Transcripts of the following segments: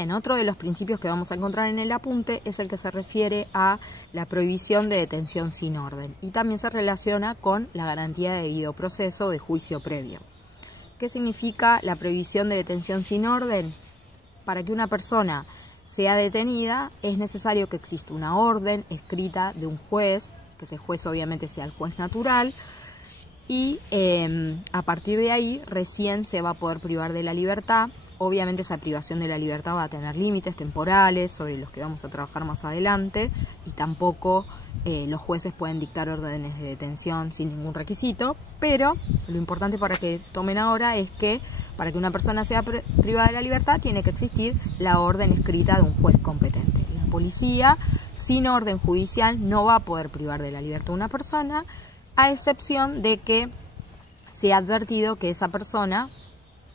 Bien, otro de los principios que vamos a encontrar en el apunte es el que se refiere a la prohibición de detención sin orden y también se relaciona con la garantía de debido proceso o de juicio previo. ¿Qué significa la prohibición de detención sin orden? Para que una persona sea detenida es necesario que exista una orden escrita de un juez, que ese juez obviamente sea el juez natural, y a partir de ahí recién se va a poder privar de la libertad. Obviamente esa privación de la libertad va a tener límites temporales sobre los que vamos a trabajar más adelante y tampoco los jueces pueden dictar órdenes de detención sin ningún requisito, pero lo importante para que tomen ahora es que para que una persona sea privada de la libertad tiene que existir la orden escrita de un juez competente. La policía sin orden judicial no va a poder privar de la libertad a una persona, a excepción de que sea advertido que esa persona,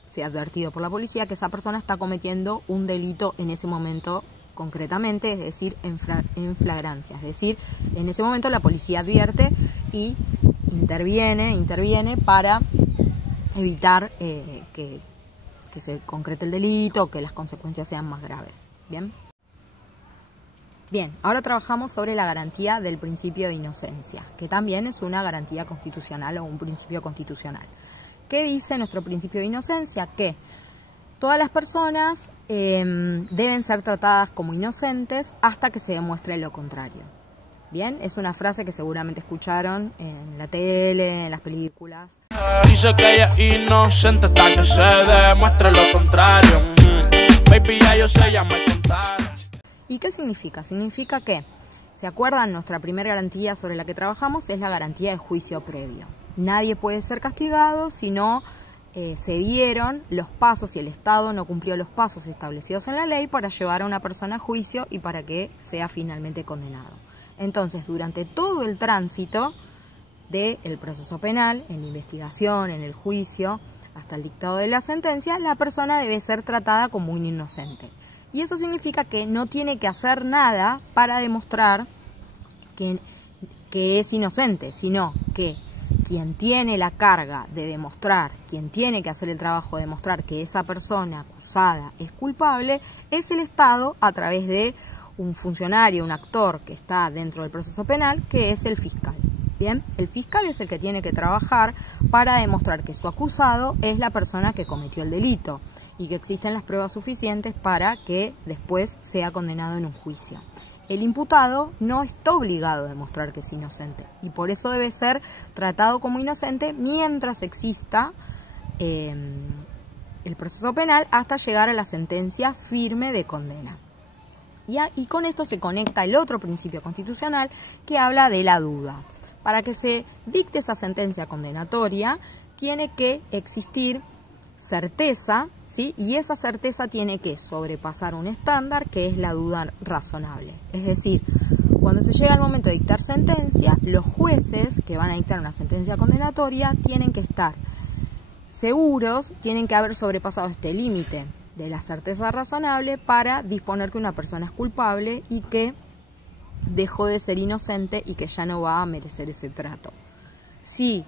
sea advertido por la policía que esa persona está cometiendo un delito en ese momento concretamente, es decir, en flagrancia. Es decir, en ese momento la policía advierte y interviene para evitar que se concrete el delito, que las consecuencias sean más graves. Bien, ahora trabajamos sobre la garantía del principio de inocencia, que también es una garantía constitucional o un principio constitucional. ¿Qué dice nuestro principio de inocencia? Que todas las personas deben ser tratadas como inocentes hasta que se demuestre lo contrario. Bien, es una frase que seguramente escucharon en la tele, en las películas. Dice que ella es inocente hasta que se demuestre lo contrario. Baby, ya yo sé, ya me contaron. ¿Y qué significa? Significa que, ¿se acuerdan? Nuestra primera garantía sobre la que trabajamos es la garantía de juicio previo. Nadie puede ser castigado si no se dieron los pasos y el Estado no cumplió los pasos establecidos en la ley para llevar a una persona a juicio y para que sea finalmente condenado. Entonces, durante todo el tránsito del proceso penal, en la investigación, en el juicio, hasta el dictado de la sentencia, la persona debe ser tratada como un inocente. Y eso significa que no tiene que hacer nada para demostrar que es inocente, sino que quien tiene la carga de demostrar, quien tiene que hacer el trabajo de demostrar que esa persona acusada es culpable, es el Estado a través de un funcionario, un actor que está dentro del proceso penal, que es el fiscal. Bien, el fiscal es el que tiene que trabajar para demostrar que su acusado es la persona que cometió el delito y que existen las pruebas suficientes para que después sea condenado en un juicio. El imputado no está obligado a demostrar que es inocente y por eso debe ser tratado como inocente mientras exista el proceso penal hasta llegar a la sentencia firme de condena. Y con esto se conecta el otro principio constitucional que habla de la duda. Para que se dicte esa sentencia condenatoria tiene que existir certeza, ¿sí? Y esa certeza tiene que sobrepasar un estándar que es la duda razonable. Es decir, cuando se llega al momento de dictar sentencia, los jueces que van a dictar una sentencia condenatoria tienen que estar seguros, tienen que haber sobrepasado este límite de la certeza razonable para disponer que una persona es culpable y que dejó de ser inocente y que ya no va a merecer ese trato. Si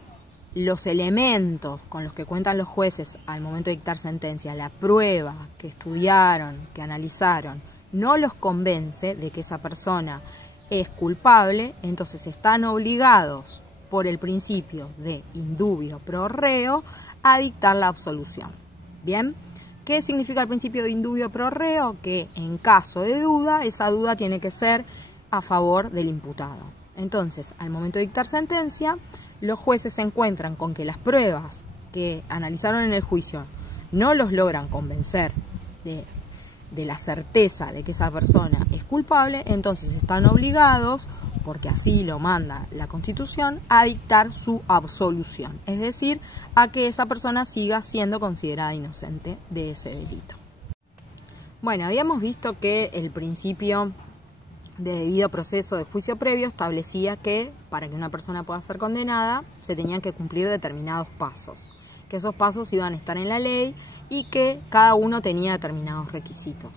los elementos con los que cuentan los jueces al momento de dictar sentencia, la prueba que estudiaron, que analizaron, no los convence de que esa persona es culpable, entonces están obligados por el principio de indubio pro reo a dictar la absolución. ¿Bien? ¿Qué significa el principio de indubio pro reo? Que en caso de duda, esa duda tiene que ser a favor del imputado. Entonces, al momento de dictar sentencia, los jueces se encuentran con que las pruebas que analizaron en el juicio no los logran convencer de la certeza de que esa persona es culpable, entonces están obligados, porque así lo manda la Constitución, a dictar su absolución, es decir, a que esa persona siga siendo considerada inocente de ese delito. Bueno, habíamos visto que el principio de debido proceso de juicio previo establecía que para que una persona pueda ser condenada se tenían que cumplir determinados pasos, que esos pasos iban a estar en la ley y que cada uno tenía determinados requisitos.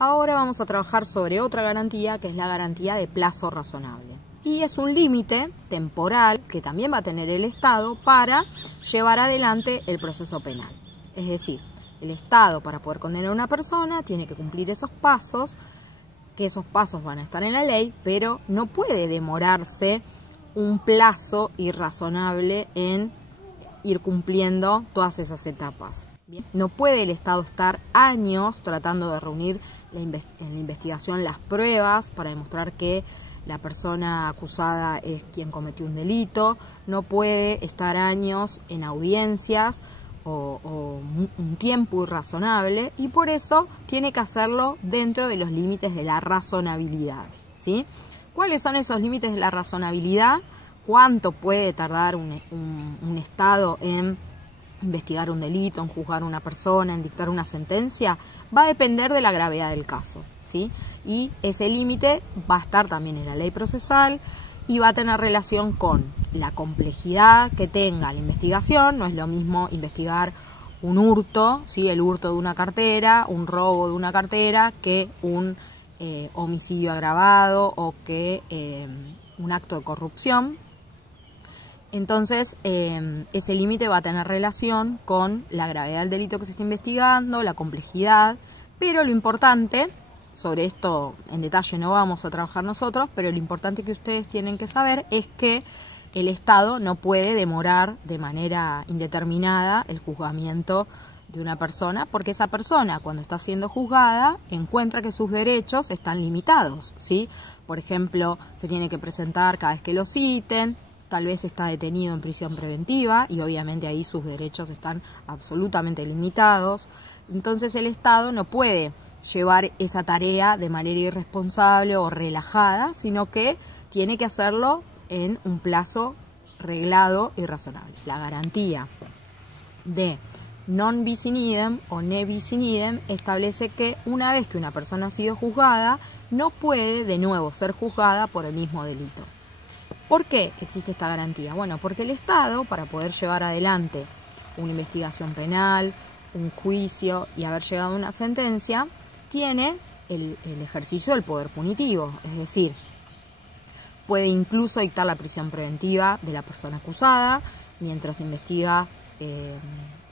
Ahora vamos a trabajar sobre otra garantía, que es la garantía de plazo razonable. Y es un límite temporal que también va a tener el Estado para llevar adelante el proceso penal. Es decir, El Estado, para poder condenar a una persona, tiene que cumplir esos pasos, que esos pasos van a estar en la ley, pero no puede demorarse un plazo irrazonable en ir cumpliendo todas esas etapas. Bien. No puede el Estado estar años tratando de reunir en la investigación las pruebas para demostrar que la persona acusada es quien cometió un delito. No puede estar años en audiencias o un tiempo irrazonable, y por eso tiene que hacerlo dentro de los límites de la razonabilidad, ¿sí? ¿Cuáles son esos límites de la razonabilidad? ¿Cuánto puede tardar un Estado en investigar un delito, en juzgar a una persona, en dictar una sentencia? Va a depender de la gravedad del caso, ¿sí? Y ese límite va a estar también en la ley procesal y va a tener relación con la complejidad que tenga la investigación. No es lo mismo investigar un hurto, ¿sí? El hurto de una cartera, un robo de una cartera, que un homicidio agravado o que un acto de corrupción. Entonces, ese límite va a tener relación con la gravedad del delito que se está investigando, la complejidad, pero lo importante, sobre esto en detalle no vamos a trabajar nosotros, pero lo importante que ustedes tienen que saber es que el Estado no puede demorar de manera indeterminada el juzgamiento de una persona, porque esa persona, cuando está siendo juzgada, encuentra que sus derechos están limitados, ¿sí? Por ejemplo, se tiene que presentar cada vez que lo citen, tal vez está detenido en prisión preventiva y obviamente ahí sus derechos están absolutamente limitados. Entonces el Estado no puede llevar esa tarea de manera irresponsable o relajada, sino que tiene que hacerlo en un plazo reglado y razonable. La garantía de non bis in idem o ne bis in idem establece que una vez que una persona ha sido juzgada, no puede de nuevo ser juzgada por el mismo delito. ¿Por qué existe esta garantía? Bueno, porque el Estado, para poder llevar adelante una investigación penal, un juicio y haber llegado a una sentencia, tiene el ejercicio del poder punitivo, es decir, puede incluso dictar la prisión preventiva de la persona acusada mientras investiga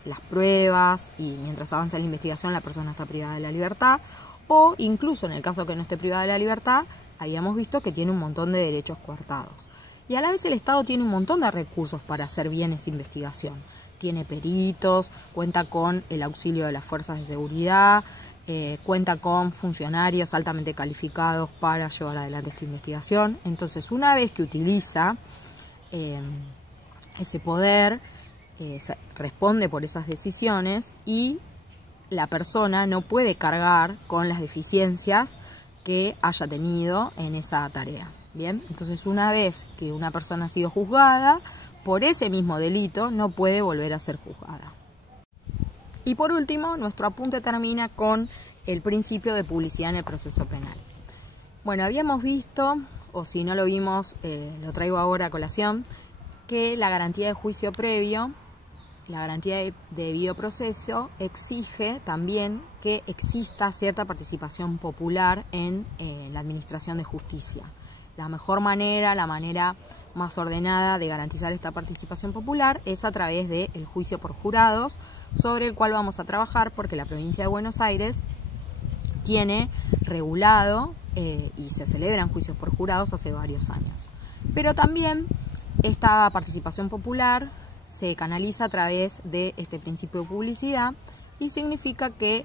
las pruebas y mientras avanza la investigación la persona está privada de la libertad, o incluso en el caso que no esté privada de la libertad, habíamos visto que tiene un montón de derechos coartados. Y a la vez el Estado tiene un montón de recursos para hacer bien esa investigación. Tiene peritos, cuenta con el auxilio de las fuerzas de seguridad, cuenta con funcionarios altamente calificados para llevar adelante esta investigación. Entonces, una vez que utiliza ese poder, responde por esas decisiones y la persona no puede cargar con las deficiencias que haya tenido en esa tarea. Bien, entonces una vez que una persona ha sido juzgada por ese mismo delito, no puede volver a ser juzgada. Y por último, nuestro apunte termina con el principio de publicidad en el proceso penal. Bueno, habíamos visto, o si no lo vimos, lo traigo ahora a colación, que la garantía de juicio previo, la garantía de debido proceso, exige también que exista cierta participación popular en la administración de justicia. La mejor manera, la manera más ordenada de garantizar esta participación popular es a través del juicio por jurados, sobre el cual vamos a trabajar porque la provincia de Buenos Aires tiene regulado y se celebran juicios por jurados hace varios años. Pero también esta participación popular se canaliza a través de este principio de publicidad y significa que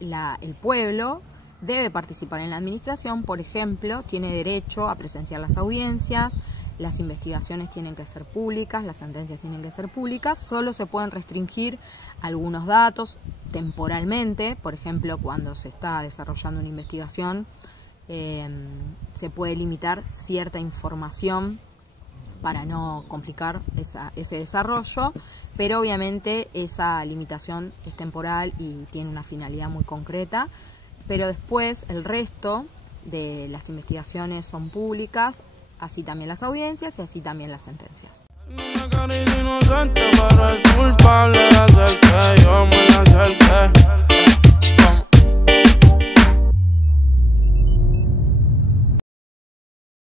el pueblo debe participar en la administración. Por ejemplo, tiene derecho a presenciar las audiencias, las investigaciones tienen que ser públicas, las sentencias tienen que ser públicas, solo se pueden restringir algunos datos temporalmente. Por ejemplo, cuando se está desarrollando una investigación, se puede limitar cierta información para no complicar ese desarrollo, pero obviamente esa limitación es temporal y tiene una finalidad muy concreta. Pero después el resto de las investigaciones son públicas, así también las audiencias y así también las sentencias. Una cara inocente, pero el culpable es el que yo me la acerqué.